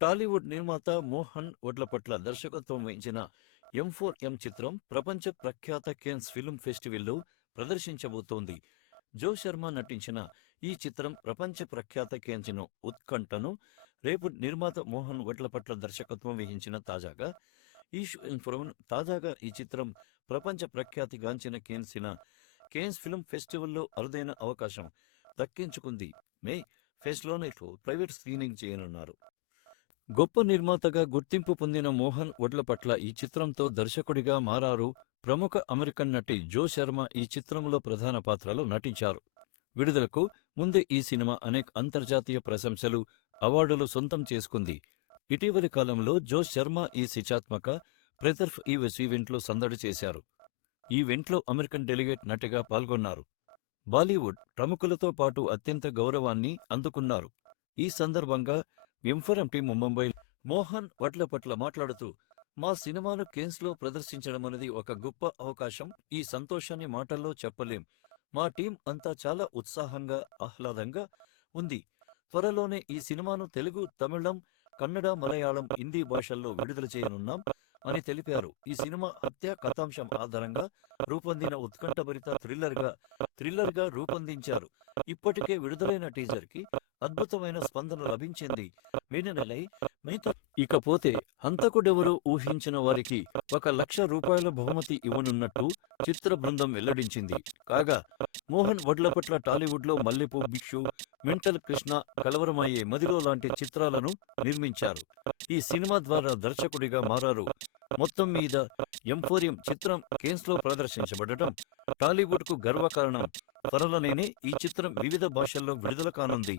టాలీవుడ్ నిర్మాత మోహన్ వడ్లపట్ల దర్శకత్వం వహించిన ఎం ఫోర్ ఎం చిత్రం ప్రపంచ ప్రఖ్యాత కేన్స్ ఫిల్మ్ ఫెస్టివల్లో ప్రదర్శించబోతోంది. జో శర్మ నటించిన ఈ చిత్రం ప్రపంచ ప్రఖ్యాత కేన్స్ను ఉత్కంఠను రేపు నిర్మాత మోహన్ వడ్లపట్ల దర్శకత్వం వహించిన తాజాగా ఈష్ తాజాగా ఈ చిత్రం ప్రపంచ ప్రఖ్యాతిగాంచిన కేన్సిన కేన్స్ ఫిల్మ్ ఫెస్టివల్లో అరుదైన అవకాశం దక్కించుకుంది. మే ఫెస్ట్లోనే ప్రైవేట్ స్క్రీనింగ్ చేయనున్నారు. గొప్ప నిర్మాతగా గుర్తింపు పొందిన మోహన్ ఒడ్ల పట్ల ఈ చిత్రంతో దర్శకుడిగా మారారు. ప్రముఖ అమెరికన్ నటి జో శర్మ ఈ చిత్రంలో ప్రధాన పాత్రలో నటించారు. విడుదలకు ముందే ఈ సినిమా అనేక అంతర్జాతీయ ప్రశంసలు అవార్డులు సొంతం చేసుకుంది. ఇటీవలి కాలంలో జో శర్మ ఈ శిచాత్మక ప్రెతర్ఫ్ ఈ ఈవెంట్లో సందడి చేశారు. ఈ ఈవెంట్లో అమెరికన్ డెలిగేట్ నటిగా పాల్గొన్నారు. బాలీవుడ్ ప్రముఖులతో పాటు అత్యంత గౌరవాన్ని అందుకున్నారు. ఈ సందర్భంగా ఎంఫరం టీం ముంబై మోహన్ వడ్ల పట్ల మాట్లాడుతూ మా సినిమాను కేన్స్లో ప్రదర్శించడం అనేది ఒక గొప్ప అవకాశం. ఈ సంతోషాన్ని మాటల్లో చెప్పలేం. మా టీం అంతా చాలా ఉత్సాహంగా ఆహ్లాదంగా ఉంది. త్వరలోనే ఈ సినిమాను తెలుగు తమిళం కన్నడ మలయాళం హిందీ భాషల్లో విడుదల చేయనున్నాం అని తెలిపారు. ఈ సినిమా హత్య కథాంశం ఆధారంగా రూపొందిన ఉత్కంఠభరిత థ్రిల్లర్గా థ్రిల్లర్గా రూపొందించారు. ఇప్పటికే విడుదలైన టీజర్కి అద్భుతమైన స్పందన లభించింది. మే మీతో ఇకపోతే హంతకుడెవరో ఊహించిన వారికి ఒక లక్ష రూపాయల బహుమతి ఇవ్వనున్నట్టు చిత్ర బృందం వెల్లడించింది. కాగా మోహన్ వడ్లపట్ల టాలీవుడ్లో మల్లెపూ భిక్షు మెంటల్ కృష్ణ కలవరమయ్యే మదిలో లాంటి చిత్రాలను నిర్మించారు. ఈ సినిమా ద్వారా దర్శకుడిగా మారారు. మొత్తం మీద ఎంఫోరియం చిత్రం కేన్స్లో ప్రదర్శించబడటం టాలీవుడ్కు గర్వకారణం. త్వరలోనే ఈ చిత్రం వివిధ భాషల్లో విడుదల కానుంది.